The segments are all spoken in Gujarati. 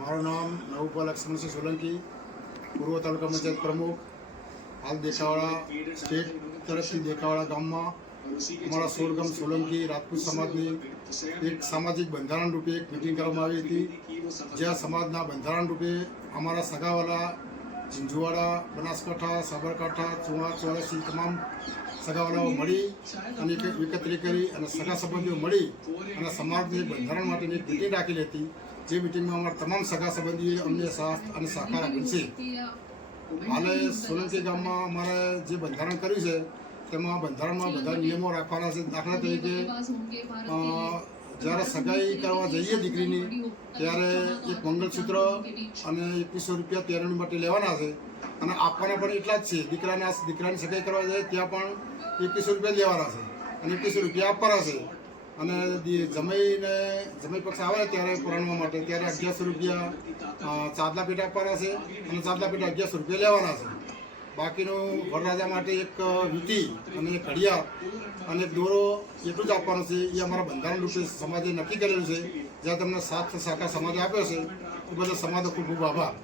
મારું નામ નવુપા લક્ષ્મણસિંહ સોલંકી, પૂર્વ તાલુકા પંચાયત પ્રમુખ, હાલ દેખાવાડા સ્ટેટ તરફથી દેખાવાડા ગામમાં અમારા સોરગામ સોલંકી રાજપૂત સમાજની એક સામાજિક બંધારણ રૂપે એક મિટિંગ કરવામાં આવી હતી. જ્યાં સમાજના બંધારણ રૂપે અમારા સગાવાલા ઝીંઝુવાડા, બનાસકાંઠા, સાબરકાંઠા ચુવા ચોરાસી તમામ સગાવાળાઓ મળી અને એક એકત્રિત કરી અને સગા સંબંધીઓ મળી અને સમાજની બંધારણ માટેની એક મિટિંગ રાખેલી હતી જે મિટિંગમાં અમારા તમામ સગા સંબંધીઓએ અમને સાથ અને સહકાર આપેલ છે. હાલે સોલંકી ગામમાં અમારે જે બંધારણ કર્યું છે, તેમાં બંધારણમાં બધા નિયમો રાખવાના છે. દાખલા તરીકે જ્યારે સગાઈ કરવા જઈએ દીકરીની, ત્યારે એક મંગળસૂત્ર અને એકવીસો રૂપિયા તેરણી માટે લેવાના છે. અને આપવાના પણ એટલા જ છે. દીકરાના દીકરાની સગાઈ કરવા જાય ત્યાં પણ એકવીસો રૂપિયા લેવાના છે અને એકવીસો રૂપિયા આપવાના છે. અને જમાઈને, જમાઈ પક્ષ આવે ત્યારે પુરાણવા માટે, ત્યારે અગિયારસો રૂપિયા ચાદલા પેટા આપવાના છે અને ચાદલા પેટા અગિયારસો રૂપિયા લેવાના છે. બાકીનું વરરાજા માટે એક વીટી અને એક ઘડિયાળ અને એક દોરો એટલું જ આપવાનું છે. એ અમારા બંધારણ રૂપે સમાજે નક્કી કરેલું છે. જ્યાં તમને સાથ સહકાર સમાજ આપ્યો છે એ બધા સમાજનો ખૂબ ખૂબ આભાર.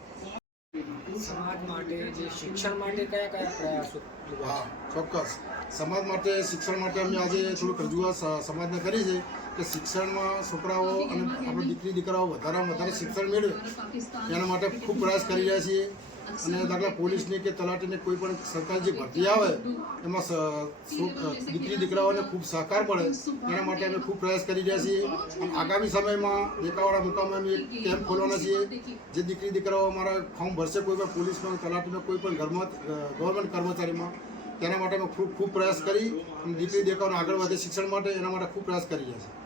સમાજ માટે જે શિક્ષણ માટે કયા કયા પ્રયાસો? હા ચોક્કસ. સમાજ માટે શિક્ષણ માટે અમે આજે થોડુંક રજૂઆત સમાજને કરી છે કે શિક્ષણમાં છોકરાઓ અને આપણે દીકરી દીકરાઓ વધારેમાં વધારે શિક્ષણ મેળવે. એના માટે ખૂબ પ્રયાસ કરી રહ્યા છીએ. અને દાખલા પોલીસની કે તલાટીની કોઈ પણ સરકારી જે ભરતી આવે, એમાં દીકરી દીકરાઓને ખૂબ સહકાર મળે, એના માટે અમે ખૂબ પ્રયાસ કરી રહ્યા છીએ. આગામી સમયમાં દેખાવાળા મુકામે અમે એક કેમ્પ ખોલવાના છીએ, જે દીકરી દીકરાઓ અમારા ફોર્મ ભરશે કોઈ પણ પોલીસમાં તલાટીમાં કોઈ પણ ઘરમાં ગવર્મેન્ટ કર્મચારીમાં, તેના માટે અમે ખૂબ ખૂબ પ્રયાસ કરી અને દીકરી દીકરાઓને આગળ વધે શિક્ષણ માટે એના માટે ખૂબ પ્રયાસ કરી રહ્યા છીએ.